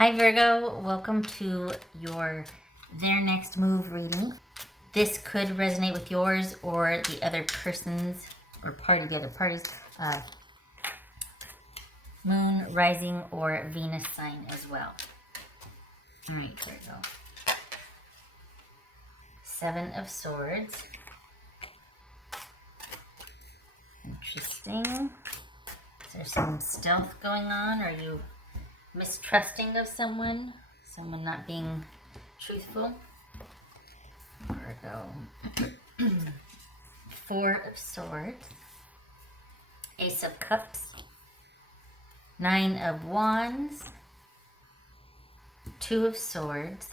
Hi Virgo, welcome to your Their Next Move reading. This could resonate with yours or the other person's or part of the other party's moon, rising, or Venus sign as well. All right, Virgo. Seven of Swords. Interesting. Is there some stealth going on? Are you mistrusting of someone? Someone not being truthful? Virgo. Four of Swords. Ace of Cups. Nine of Wands. Two of Swords.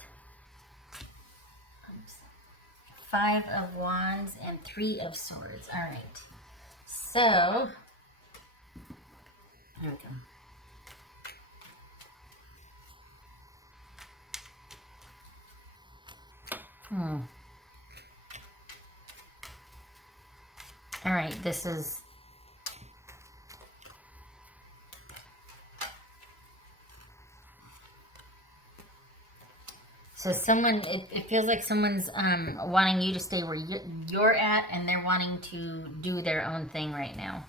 Five of Wands and Three of Swords. All right. So, here we go. All right, this is so someone, it feels like someone's wanting you to stay where you're at, and they're wanting to do their own thing right now.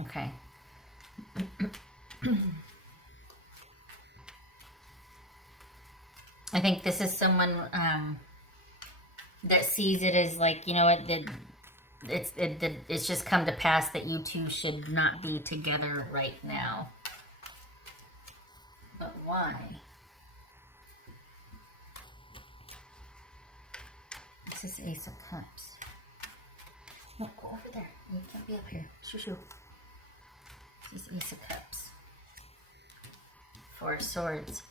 Okay. I think this is someone that sees it as like, you know what, it's just come to pass that you two should not be together right now. But why? This is Ace of Cups. No, go over there. You can't be up here. Shoo shoo. This is Ace of Cups. Four of Swords.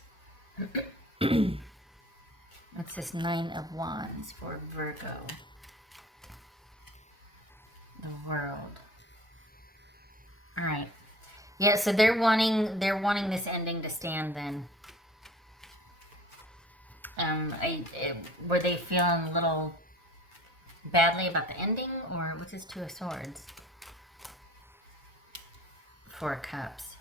What's this? Nine of Wands for Virgo. The World. All right. Yeah, so they're wanting this ending to stand then. Were they feeling a little badly about the ending, or what's this? Two of Swords? Four of Cups.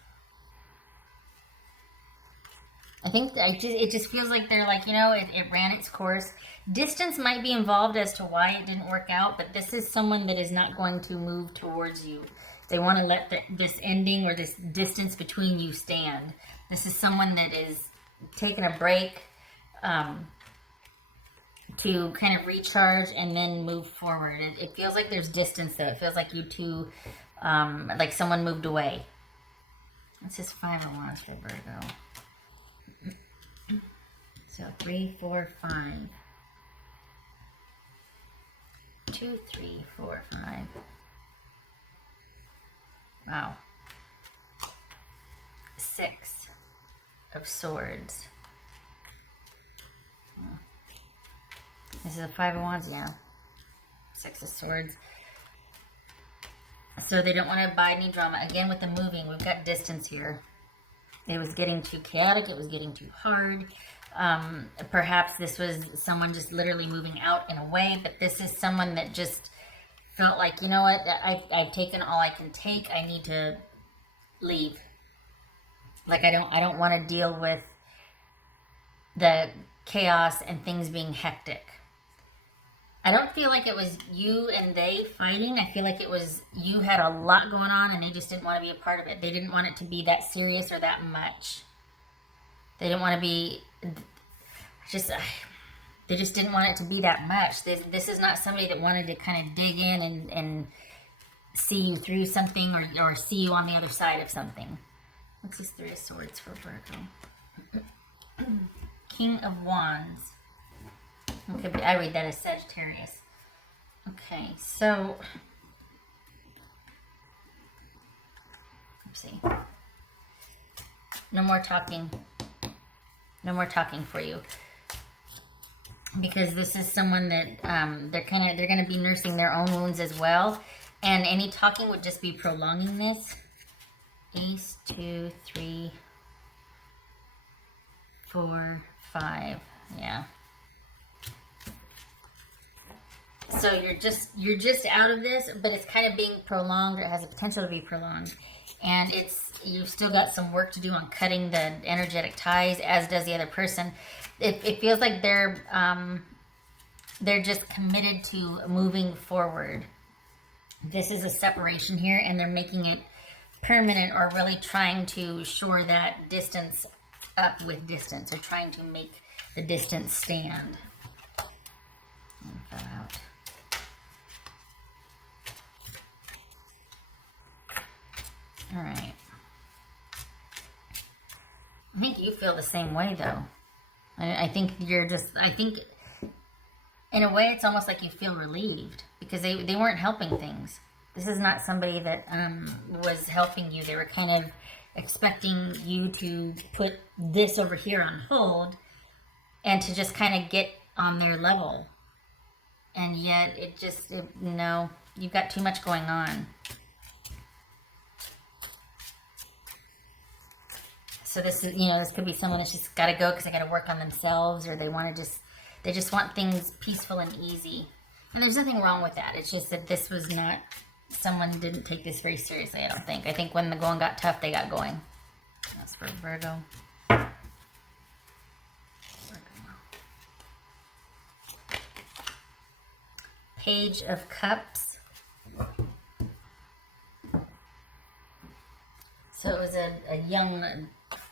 I think it just feels like they're like, you know, it ran its course. Distance might be involved as to why it didn't work out, but this is someone that is not going to move towards you. They want to let this ending or this distance between you stand. This is someone that is taking a break to kind of recharge and then move forward. It feels like there's distance though. It feels like you two, like someone moved away. It's just Five of Wands for Virgo. So 3, 4, 5. 2, 3, 4, 5. Wow. Six of Swords. This is a Five of Wands, yeah. Six of Swords. So they don't want to abide any drama. Again, with the moving, we've got distance here. It was getting too chaotic. It was getting too hard. Perhaps this was someone just literally moving out in a way, but this is someone that just felt like, you know what, I've taken all I can take. I need to leave. Like I don't want to deal with the chaos and things being hectic. I don't feel like it was you and they fighting. I feel like it was you had a lot going on and they just didn't want to be a part of it. They didn't want it to be that serious or that much. They didn't want to be they just didn't want it to be that much. This is not somebody that wanted to kind of dig in and see you through something or see you on the other side of something. What's this Three of Swords for Virgo? King of Wands. Okay, I read that as Sagittarius. Okay, so let's see. No more talking. No more talking for you. Because this is someone that they're going to be nursing their own wounds as well, and any talking would just be prolonging this. Ace, 2, 3, 4, 5. Yeah. So you're just out of this, but it's kind of being prolonged, or it has the potential to be prolonged. And you've still got some work to do on cutting the energetic ties, as does the other person. It feels like they're just committed to moving forward. This is a separation here, and they're making it permanent, or really trying to shore that distance up with distance, or trying to make the distance stand. Out. All right. I think you feel the same way, though. I think I think in a way it's almost like you feel relieved, because they weren't helping things. This is not somebody that was helping you. They were kind of expecting you to put this over here on hold and to just kind of get on their level. And yet you've got too much going on. So this is, this could be someone that's just got to go because they got to work on themselves, or they just want things peaceful and easy. And there's nothing wrong with that. It's just that this was not, someone didn't take this very seriously, I don't think. I think when the going got tough, they got going. That's for Virgo. Page of Cups. So it was a young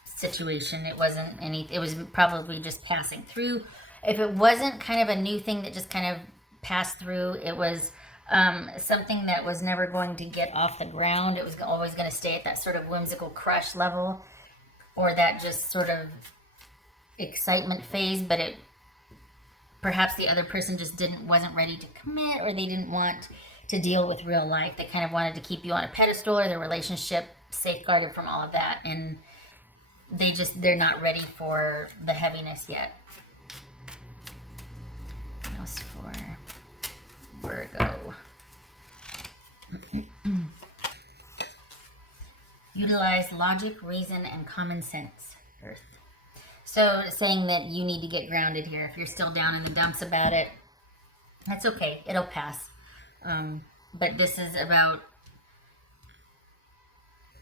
situation. It wasn't it was probably just passing through. If it wasn't kind of a new thing that just kind of passed through, it was something that was never going to get off the ground. It was always going to stay at that sort of whimsical crush level, or that just sort of excitement phase, but perhaps the other person just wasn't ready to commit, or they didn't want to deal with real life. They kind of wanted to keep you on a pedestal, or their relationship safeguarded from all of that, and they're not ready for the heaviness yet. What else for Virgo? Utilize logic, reason, and common sense, Earth. So saying that you need to get grounded here. If you're still down in the dumps about it, that's okay. It'll pass. But this is about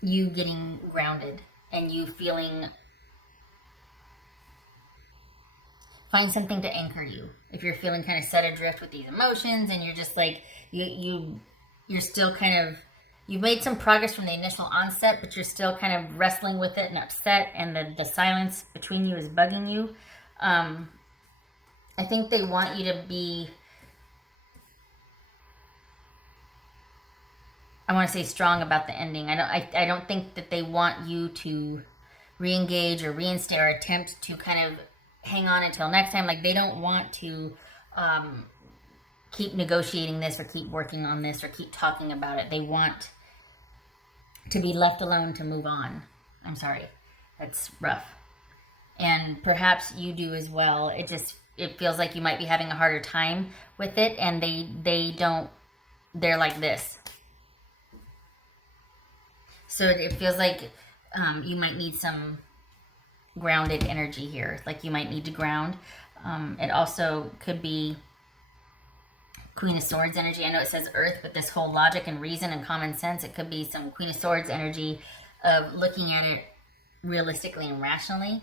you getting grounded and you find something to anchor you. If you're feeling kind of set adrift with these emotions, and you're just like, you're still kind of, you've made some progress from the initial onset, but you're still kind of wrestling with it and upset, and the silence between you is bugging you. I think they want you to be, I want to say strong about the ending. I don't think that they want you to re-engage or reinstate or attempt to kind of hang on until next time. Like, they don't want to keep negotiating this, or keep working on this, or keep talking about it. They want to be left alone to move on. I'm sorry. That's rough. And perhaps you do as well. It feels like you might be having a harder time with it, and they're like this. So it feels like you might need some grounded energy here. Like, you might need to ground. It also could be Queen of Swords energy. I know it says Earth, but this whole logic and reason and common sense, it could be some Queen of Swords energy of looking at it realistically and rationally,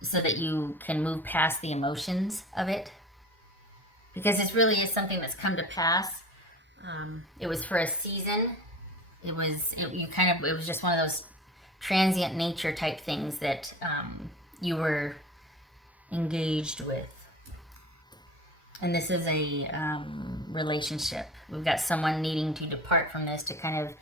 so that you can move past the emotions of it. Because this really is something that's come to pass. It was for a season. It was just one of those transient nature type things that you were engaged with. And this is a relationship. We've got someone needing to depart from this to kind of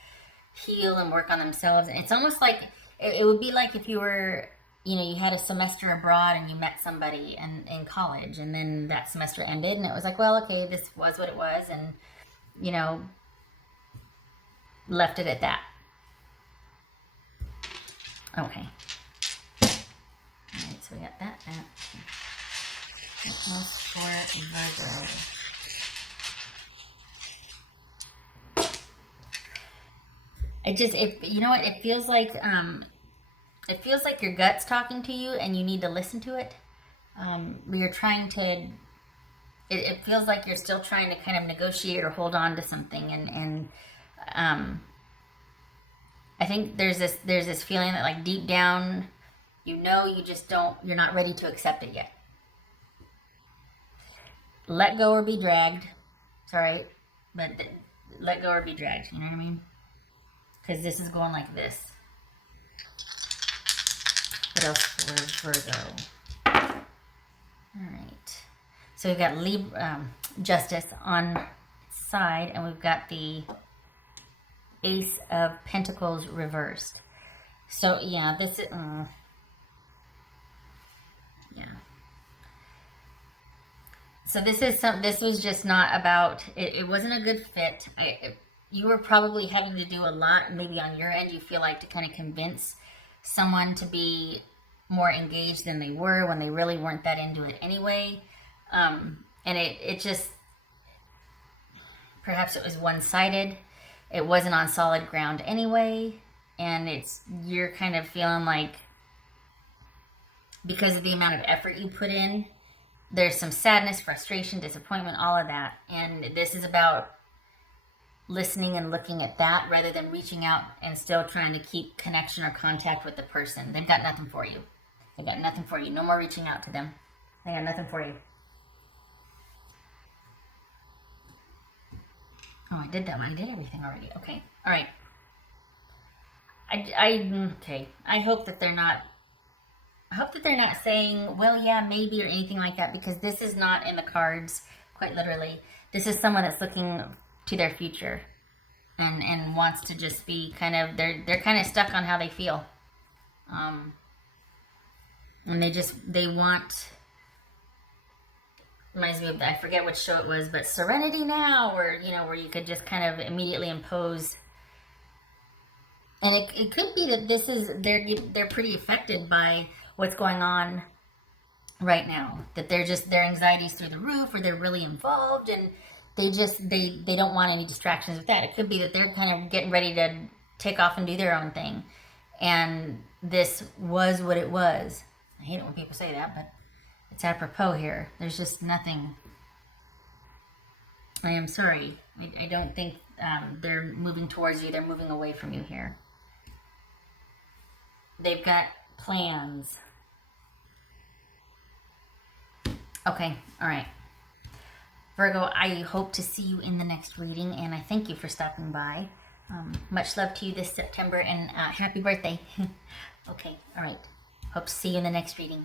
heal and work on themselves. And it's almost like, it would be like if you were, you had a semester abroad and you met somebody in college, and then that semester ended, and it was like, well, okay, this was what it was, and, left it at that. Okay. All right, so we got that. What else for Virgo? It feels like your gut's talking to you, and you need to listen to it. You're trying to it feels like you're still trying to kind of negotiate or hold on to something, and I think there's this feeling that like deep down, you just don't, you're not ready to accept it yet. Let go or be dragged. It's all right, but let go or be dragged. You know what I mean? Because this is going like this. What else for Virgo? All right. So we've got Justice on its side, and we've got the Ace of Pentacles reversed. So yeah, this is yeah. So this was just not about it. It wasn't a good fit. You were probably having to do a lot, maybe on your end. You feel like to kind of convince someone to be more engaged than they were when they really weren't that into it anyway. And it just, perhaps it was one-sided. It wasn't on solid ground anyway, and you're kind of feeling like, because of the amount of effort you put in, there's some sadness, frustration, disappointment, all of that. And this is about listening and looking at that rather than reaching out and still trying to keep connection or contact with the person. They've got nothing for you. They've got nothing for you. No more reaching out to them. They got nothing for you. Oh, I did that one. I did everything already. Okay. All right. Okay. I hope that they're not saying, well, yeah, maybe, or anything like that, because this is not in the cards, quite literally. This is someone that's looking to their future and wants to just be kind of, they're kind of stuck on how they feel. And they want, reminds me of, I forget which show it was, but Serenity Now, where you could just kind of immediately impose. And it could be that they're pretty affected by what's going on right now, that their anxiety's through the roof, or they're really involved, and they don't want any distractions with that. It could be that they're kind of getting ready to take off and do their own thing, and this was what it was. I hate it when people say that, but it's apropos here. There's just nothing. I am sorry. I don't think they're moving towards you. They're moving away from you here. They've got plans. Okay, all right. Virgo, I hope to see you in the next reading, and I thank you for stopping by. Much love to you this September, and happy birthday. Okay, all right. Hope to see you in the next reading.